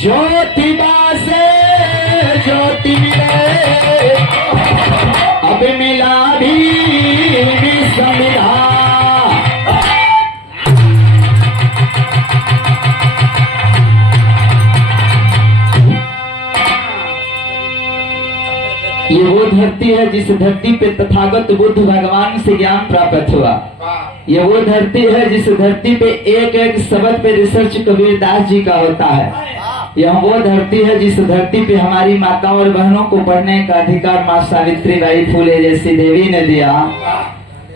ज्योतिबा से ज्योति मिले, अब मिला भी संविधान। ये वो धरती है जिस धरती पे तथागत बुद्ध भगवान से ज्ञान प्राप्त हुआ। ये वो धरती है जिस धरती पे एक एक शब्द पे रिसर्च कबीरदास जी का होता है। यह वो धरती है जिस धरती पे हमारी माताओं और बहनों को पढ़ने का अधिकार माँ सावित्रीबाई फुले जैसी देवी ने दिया।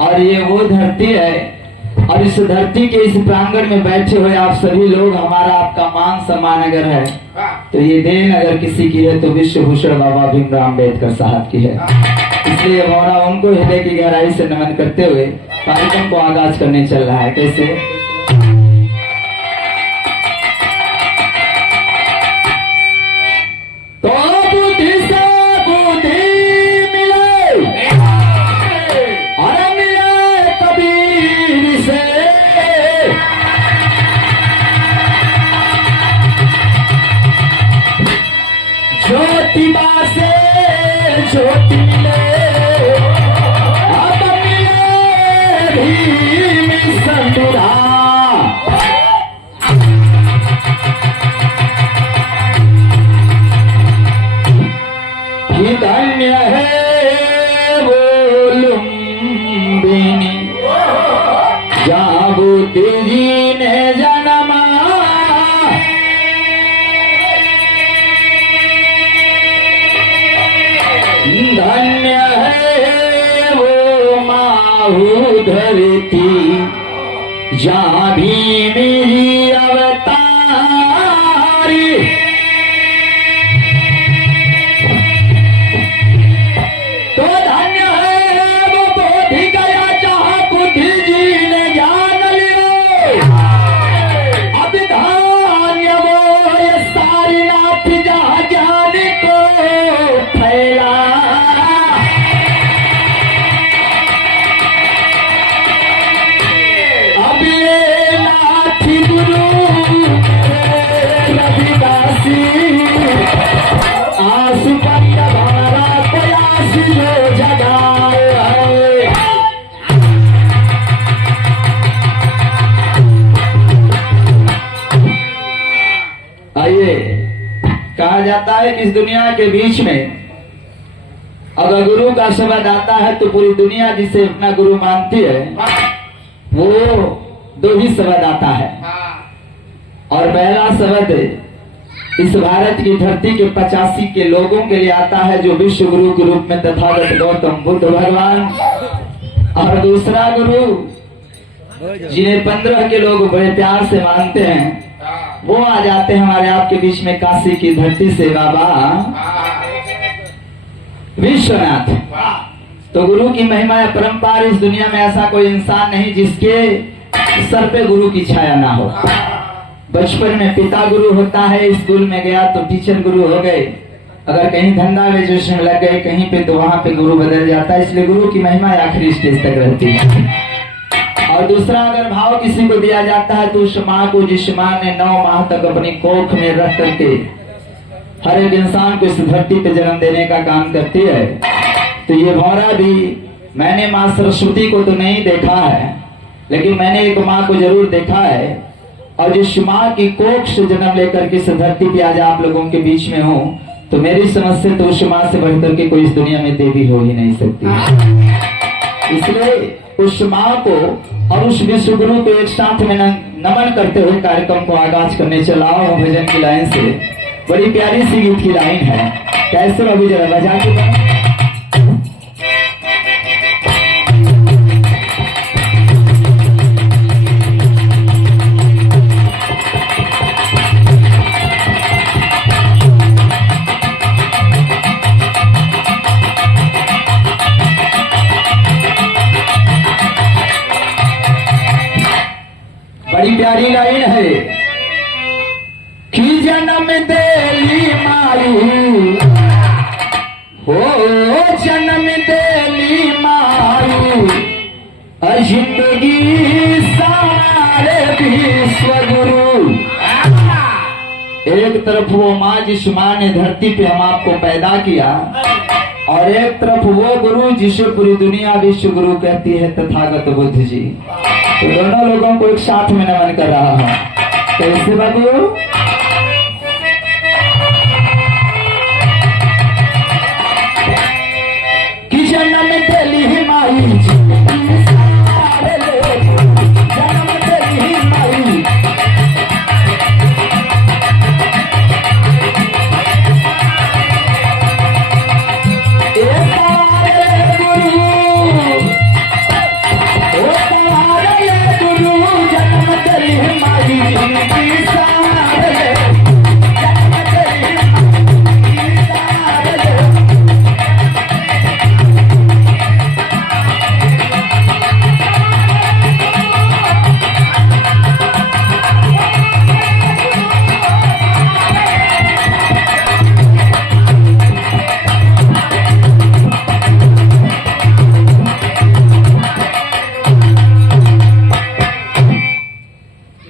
और ये वो धरती है, और इस धरती के इस प्रांगण में बैठे हुए आप सभी लोग, हमारा आपका मान सम्मान अगर है तो ये देन अगर किसी की है तो विश्व भूषण बाबा भीमराव अम्बेडकर साहब की है। इसलिए हमारा उनको हृदय की गहराई से नमन करते हुए कार्यक्रम को आगाज करने चल रहा है। कैसे? तो बुद्धि से बुद्धि मिले और मिले कबीर से, ज्योतिबा से ज्योति मिले, अब मिले भीम संविधान। धन्य है वो लुम्बिनी जहाँ बुद्ध जी ने जन्मा, धन्य है वो माहू धरती जहाँ भीम जी अवतारी। तो धन्य है वो बोधि गया जहाँ बुद्ध जी ने जान लिया। अब धान्य वो ये सारीनाथ जहाँ ज्ञान को फैला। अब ये नाथ गुरु रविदासी आस पर हमारा प्रयास जो जगाए है। आइए, कहा जाता है कि इस दुनिया के बीच में अगर गुरु का शब्द आता है तो पूरी दुनिया जिसे अपना गुरु मानती है वो दो ही शब्द आता है। और पहला शब्द इस भारत की धरती के 85 के लोगों के लिए आता है जो विश्व गुरु के रूप में तथागत गौतम बुद्ध भगवान, और दूसरा गुरु जिन्हें 15 के लोग बड़े प्यार से मानते हैं वो आ जाते हैं हमारे आपके बीच में काशी की धरती से बाबा विश्वनाथ। तो गुरु की महिमा या परंपरा, इस दुनिया में ऐसा कोई इंसान नहीं जिसके सर पे गुरु की छाया ना हो। बचपन में पिता गुरु होता है, स्कूल में गया तो टीचर गुरु हो गए, अगर कहीं धंधा में लग गए कहीं पे तो वहां पे गुरु बदल जाता है। इसलिए गुरु की महिमा आखिरी स्टेज तक रहती है। और दूसरा, अगर भाव किसी को दिया जाता है तो उस माँ को जिस माँ ने 9 माह तक अपनी कोख में रख करके हर एक इंसान को इस धरती पे जन्म देने का काम करती है। तो ये भौरा भी, मैंने माँ सरस्वती को तो नहीं देखा है लेकिन मैंने एक माँ को जरूर देखा है। और जिस माँ की कोख से जन्म लेकर के इस धरती पे आज आप लोगों के बीच में हूँ तो मेरी समझ से तो उस माँ से बढ़कर के कोई इस दुनिया में देवी हो ही नहीं सकती। इसलिए उस माँ को और उस विश्व गुरु को एक साथ में नमन करते हुए कार्यक्रम को आगाज करने चला हूँ। भजन की लाइन से बड़ी प्यारी सी गीत की लाइन है, कैसे अभी जरा बजा के बड़ी प्यारी लाइन है कि जन्म देली माई हो, जन्म देली माई जिंदगी सारे विश्व गुरु। एक तरफ वो माँ जिस माँ ने धरती पे हम आपको पैदा किया, और एक तरफ वो गुरु जिसे पूरी दुनिया विश्व गुरु कहती है, तथागत बुद्ध जी। तो दोनों लोगों को एक साथ में नमन कर रहा हूँ। कैसे बाबू? कि जन्म तेली ही माई, जन्म तेली ही माई,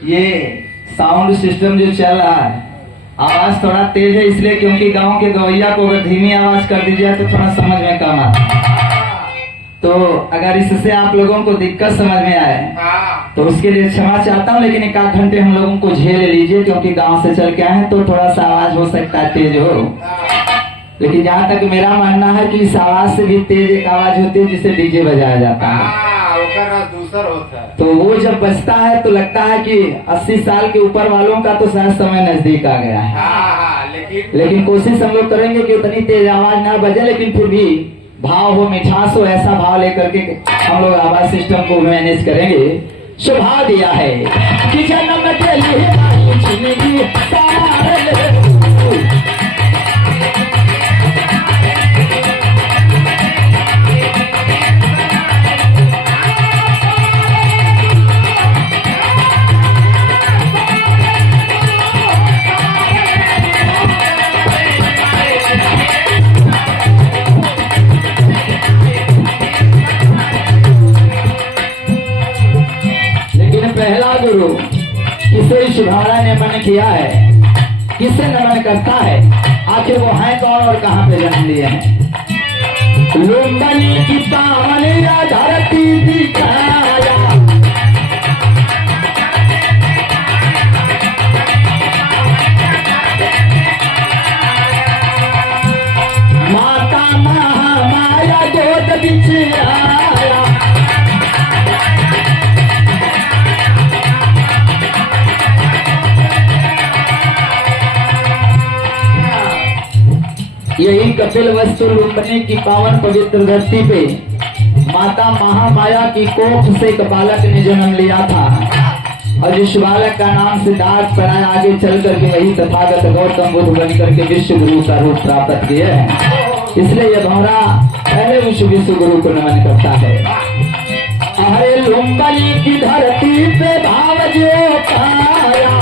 ये साउंड सिस्टम जो चल रहा है, आवाज थोड़ा तेज है इसलिए क्योंकि गांव के गवैया को अगर धीमी आवाज कर दीजिए तो थोड़ा समझ में कम आता है। तो अगर इससे आप लोगों को दिक्कत समझ में आए तो उसके लिए क्षमा चाहता हूँ, लेकिन एक आध घंटे हम लोगों को झेल लीजिए क्योंकि गांव से चल के आए हैं तो थोड़ा सा आवाज हो सकता है तेज हो। लेकिन जहाँ तक मेरा मानना है कि इस आवाज से भी तेज एक आवाज होती है जिसे डीजे बजाया जाता है। दूसर होता है। तो वो जब बजता है तो लगता है कि 80 साल के ऊपर वालों का तो शायद समय नजदीक आ गया है। लेकिन कोशिश हम लोग करेंगे कि उतनी तेज आवाज ना बजे, लेकिन फिर भी भाव हो, मिठास हो, ऐसा भाव लेकर के हम लोग आवाज सिस्टम को मैनेज करेंगे। सुभाव दिया है कि जन्म के लिए जिंदगी पहला गुरु किसे सुधारा ने मन किया है, किसे नमन करता है, आखिर वो है कौन और कहाँ पे जन्म लिए हैं। लुम्बनी की पावन धरती दिखाया, माता महामाया गोद बिछाया, यही कपिल वस्तु लुम्बनी की पावन पवित्र धरती पे माता महामाया की कोख से एक बालक ने जन्म लिया था, और जिस बालक का नाम सिद्धार्थ पढ़ाया, आगे चल करके वही तथागत गौतम बुद्ध बन करके विश्व गुरु का रूप प्राप्त किए हैं। इसलिए यह भौरा पहले विश्व गुरु को नमन करता है। अरे लुम्बनी की धरती पे भाव जो पाया,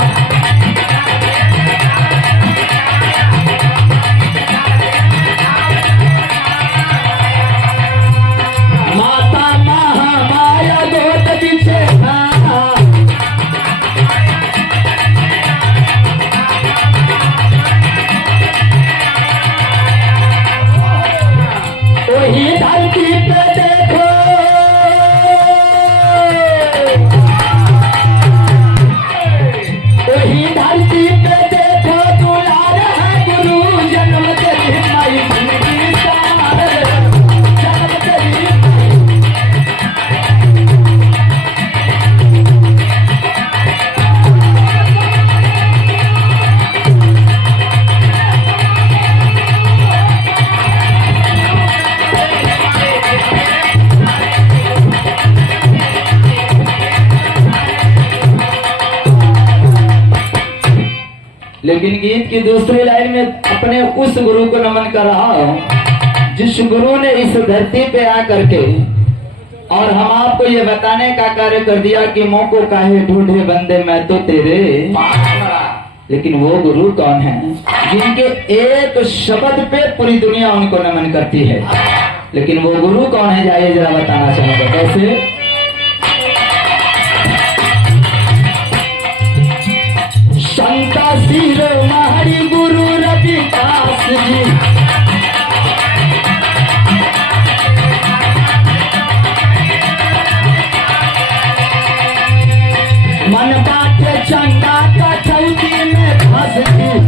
लेकिन गीत की दूसरी लाइन में अपने उस गुरु को नमन कर रहा हूं जिस गुरु ने इस धरती पे आकर के और हम आपको ये बताने का कार्य कर दिया कि मौको काहे ढूंढे बंदे मैं तो तेरे। लेकिन वो गुरु कौन है जिनके एक शब्द पे पूरी दुनिया उनको नमन करती है। लेकिन वो गुरु कौन है, जाइए जरा बताना चाहूंगा। कैसे जी मन बाटे चंगा कठौती में फंस गई।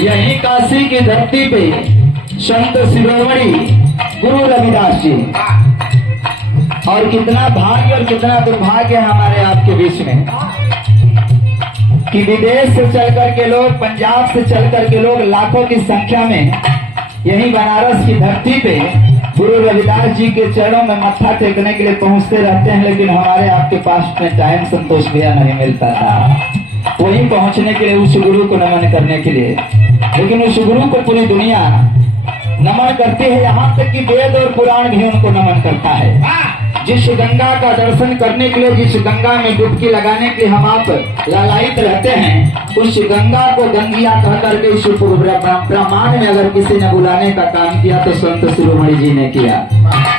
यही काशी की धरती पे संत शिरोमणि गुरु रविदास जी, और कितना भाग्य और कितना दुर्भाग्य है हमारे आपके बीच में कि विदेश से चल करके लोग, पंजाब से चल करके लोग लाखों की संख्या में यही बनारस की धरती पे गुरु रविदास जी के चरणों में मत्था टेकने के लिए पहुंचते रहते हैं, लेकिन हमारे आपके पास में टाइम संतोष भैया नहीं मिलता था वहीं पहुंचने के लिए, उस गुरु को नमन करने के लिए। लेकिन उस गुरु को पूरी दुनिया नमन करती है, यहाँ तक कि वेद और पुराण भी उनको नमन करता है। जिस गंगा का दर्शन करने के लिए, जिस गंगा में डुबकी लगाने के लिए हम आप लालायित रहते हैं, उस गंगा को गंगिया कह करके इस ब्रह्मांड में अगर किसी ने बुलाने का काम किया तो संत शिरोमणि जी ने किया।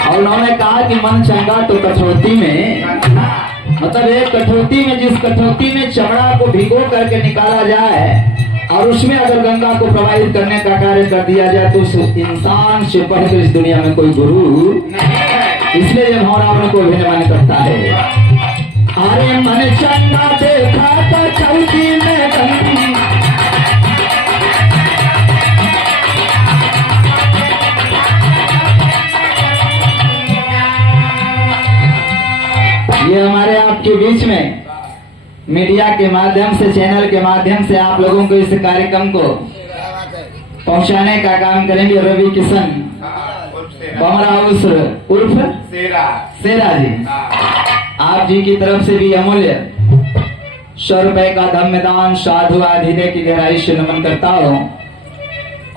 और उन्होंने कहा कि मन चंगा तो कठौती में, मतलब एक कठौती में, जिस कठौती में चमड़ा को भिगो करके निकाला जाए और उसमें अगर गंगा को प्रवाहित करने का कार्य कर दिया जाए तो उस इंसान से बढ़कर इस दुनिया में कोई गुरु नहीं है। इसलिए ये भावना को विनमन करता है। अरे मन चंगा देखा तो चौकी में गंगी, ये हमारे आपके बीच में मीडिया के माध्यम से, चैनल के माध्यम से आप लोगों को इस कार्यक्रम को पहुंचाने का काम करेंगे रवि किशन बमरा उर्फ सेरा जी। आप जी की तरफ से भी अमूल्य 100 रुपए का धम्य दान साधु हृदय की गहराई से नमन करता हूँ।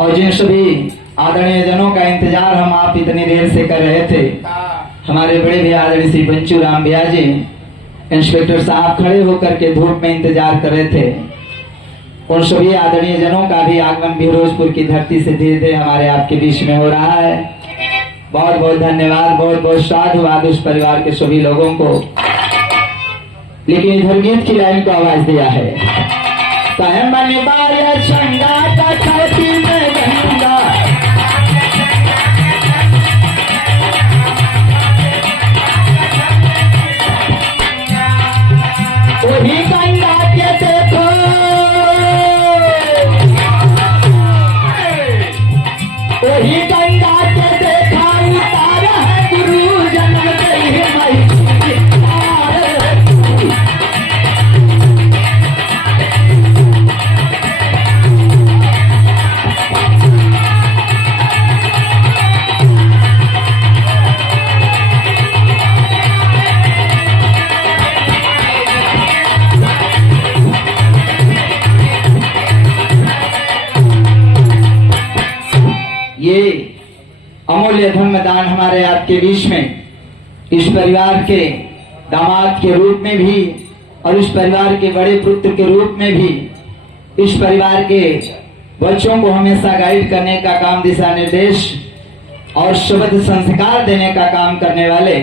और जिन सभी आदरणीय जनों का इंतजार हम आप इतनी देर से कर रहे थे, हमारे बड़े भैया आदरणीय श्री पंचू राम भैया जी, इंस्पेक्टर साहब खड़े होकर के धूप में इंतजार कर रहे थे, उन सभी आदरणीय जनों का भी आगमन फिरोजपुर की धरती से धीरे धीरे हमारे आपके बीच में हो रहा है। बहुत बहुत धन्यवाद, बहुत बहुत साधुवाद उस परिवार के सभी लोगों को। लेकिन इधर गीत की लाइन को आवाज दिया है, मन बाया चंगा कठौती में गंगा, वही गंगा के देखो, वही गंगा के देखा उतार है गुरु जन्म गई मई। ये अमूल्य धर्म दान हमारे आपके बीच में इस परिवार के दामाद के रूप में भी और इस परिवार के बड़े पुत्र के रूप में भी इस परिवार के बच्चों को हमेशा गाइड करने का काम, दिशा निर्देश और शब्द संस्कार देने का काम करने वाले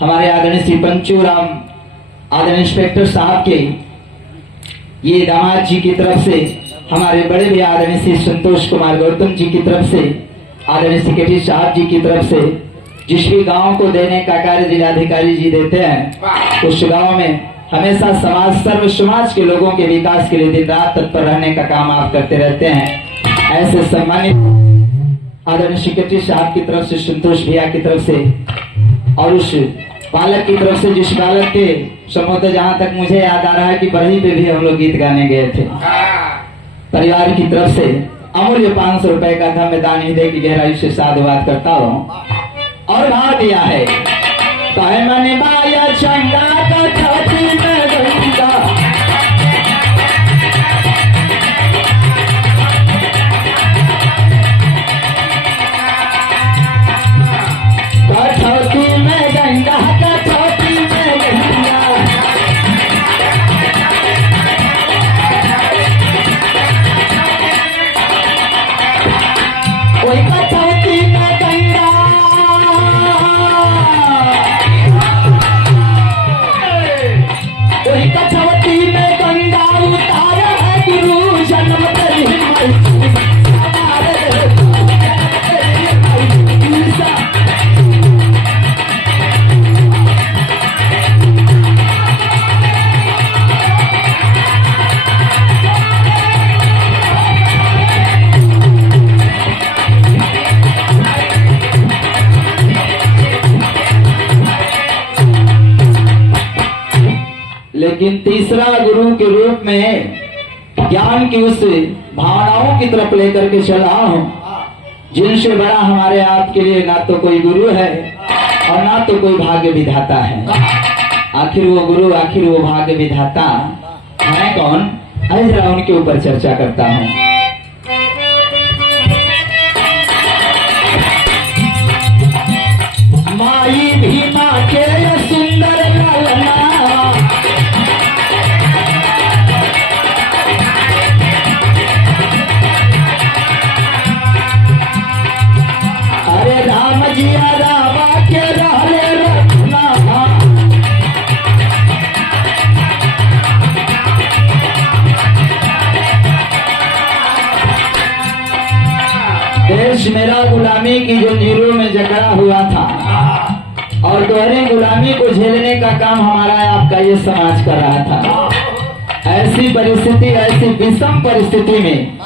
हमारे आदरणीय श्री पंचू राम आदरणीय इंस्पेक्टर साहब के ये दामाद जी की तरफ से, हमारे बड़े भी आदरणीय श्री संतोष कुमार गौतम जी की तरफ से, आदरणीय सेक्रेटरी साहब जी की तरफ से, जिस भी गांव को देने का कार्य जिलाधिकारी जी देते हैं, उस गांव में हमेशा सर्व समाज के लोगों के विकास के लिए दिन रात तत्पर रहने का काम आप करते रहते हैं। ऐसे सम्मानित आदरणीय सेक्रेटरी साहब की तरफ से, संतोष भैया की तरफ से और उस बालक की तरफ से, जिस बालक के संबोधन जहाँ तक मुझे याद आ रहा है कि बरही पे भी हम लोग गीत गाने गए थे, परिवार की तरफ से अमूल्य 500 रुपए का धम्य दान हृदय की गहराई से साधुवाद करता हूँ। और भाव दिया है, मन बाया चंगा कठौती में गंगा, कठौती में गंगा, कठौती में गंगा, कोई कठौती में गंगा, लेकिन तीसरा गुरु के रूप में ज्ञान की उस भावनाओं की तरफ लेकर के चला हूं, जिनसे बड़ा हमारे आपके लिए ना तो कोई गुरु है और ना तो कोई भाग्य विधाता है। आखिर वो गुरु, आखिर वो भाग्य विधाता है कौन? अरे जरा उनके ऊपर चर्चा करता हूं। माई भीमा के सुंदर ललना, अरे राम जिया रामा के रहले रखना, देश मेरा गुलामी की जो नीरों में जकड़ा हुआ था और दोहरी गुलामी को झेलने का काम हमारा आपका ये समाज कर रहा था। ऐसी परिस्थिति, ऐसी विषम परिस्थिति में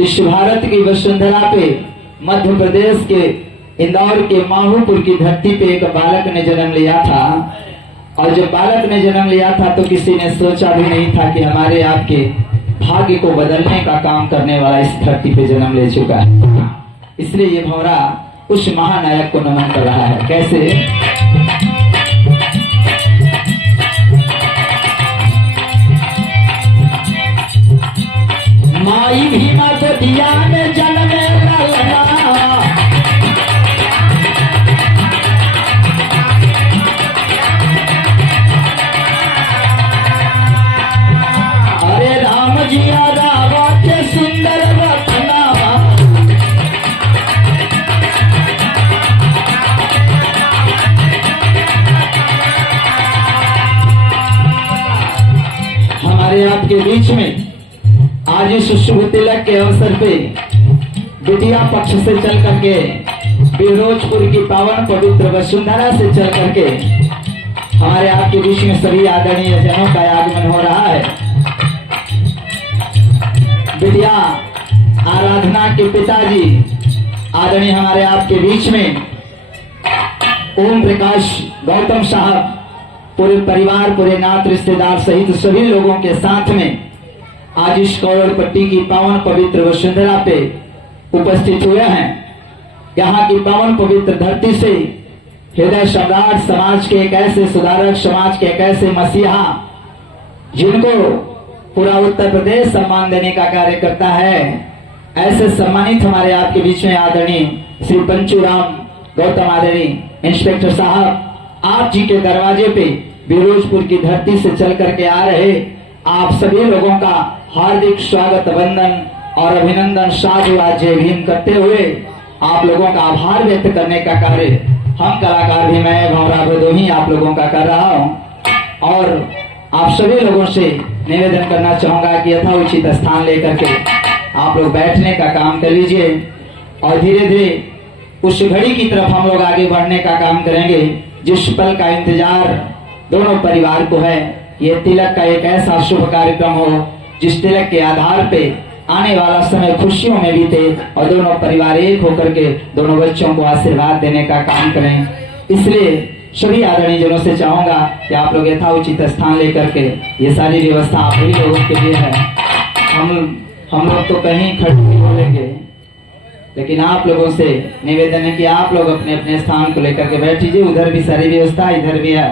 इस भारत की वसुंधरा पे मध्य प्रदेश के इंदौर के माहूपुर की धरती पे एक बालक ने जन्म लिया था। और जब बालक ने जन्म लिया था तो किसी ने सोचा भी नहीं था कि हमारे आपके भाग्य को बदलने का काम करने वाला इस धरती पे जन्म ले चुका है। इसलिए ये भंवरा उस महानायक को नमन कर रहा है। कैसे? माई भीमा को दिया में जन्म ललना, अरे राम जिया रावा के सुंदर रत्ना, हमारे आपके बीच में आज इस शुभ तिलक के अवसर पे विद्या पक्ष से चल करके बिरोजपुर की पावन पवित्र वसुंधरा से चल करके हमारे आपके बीच में सभी आदरणीय जनों का आगमन हो रहा है। विद्या आराधना के पिताजी आदरणीय हमारे आपके बीच में ओम प्रकाश गौतम साहब पूरे परिवार, पूरे नात रिश्तेदार सहित सभी लोगों के साथ में आज इस कौड़पट्टी की पावन पवित्र वसुंधरा पे उपस्थित हुए हैं। यहाँ की पावन पवित्र धरती से हृदय सम्राट समाज के एक ऐसे सुधारक, समाज के एक ऐसे मसीहा जिनको पूरा उत्तर प्रदेश सम्मान देने का कार्य करता है, ऐसे सम्मानित हमारे आपके बीच में आदरणीय श्री पंचूराम गौतम आदरणीय इंस्पेक्टर साहब आप जी के दरवाजे पे बिरोजपुर की धरती से चल करके आ रहे आप सभी लोगों का हार्दिक स्वागत, वंदन और अभिनंदन, साधुवाद, जय भीम करते हुए आप लोगों का आभार व्यक्त करने का कार्य हम कलाकार भी, मैं भंवरा भदोही आप लोगों का कर रहा हूं। और आप सभी लोगों से निवेदन करना चाहूंगा कि यथाउचित स्थान लेकर के आप लोग बैठने का काम कर लीजिए और धीरे धीरे उस घड़ी की तरफ हम लोग आगे बढ़ने का काम करेंगे जिस पल का इंतजार दोनों परिवार को है। ये तिलक का एक ऐसा शुभ कार्यक्रम हो जिस तिलक के आधार पे आने वाला समय खुशियों में बीते और दोनों परिवार एक होकर के दोनों बच्चों को आशीर्वाद देने का काम करें। इसलिए सभी आदरणीय जनों से चाहूंगा कि आप लोग यथाउचित स्थान लेकर के, ये सारी व्यवस्था आप ही लोगों के लिए है। हम लोग तो कहीं खड़े नहीं बोलेंगे, लेकिन आप लोगों से निवेदन है कि आप लोग अपने अपने स्थान को लेकर के बैठिए। उधर भी सारी व्यवस्था, इधर भी है,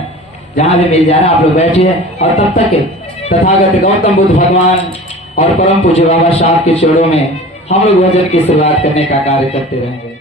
जहाँ भी मिल जा रहा है आप लोग बैठिए। और तब तक तथागत गौतम बुद्ध भगवान और परम पूज्य बाबा साहब के चरणों में हम लोग भजन की शुरुआत करने का कार्य करते रहेंगे।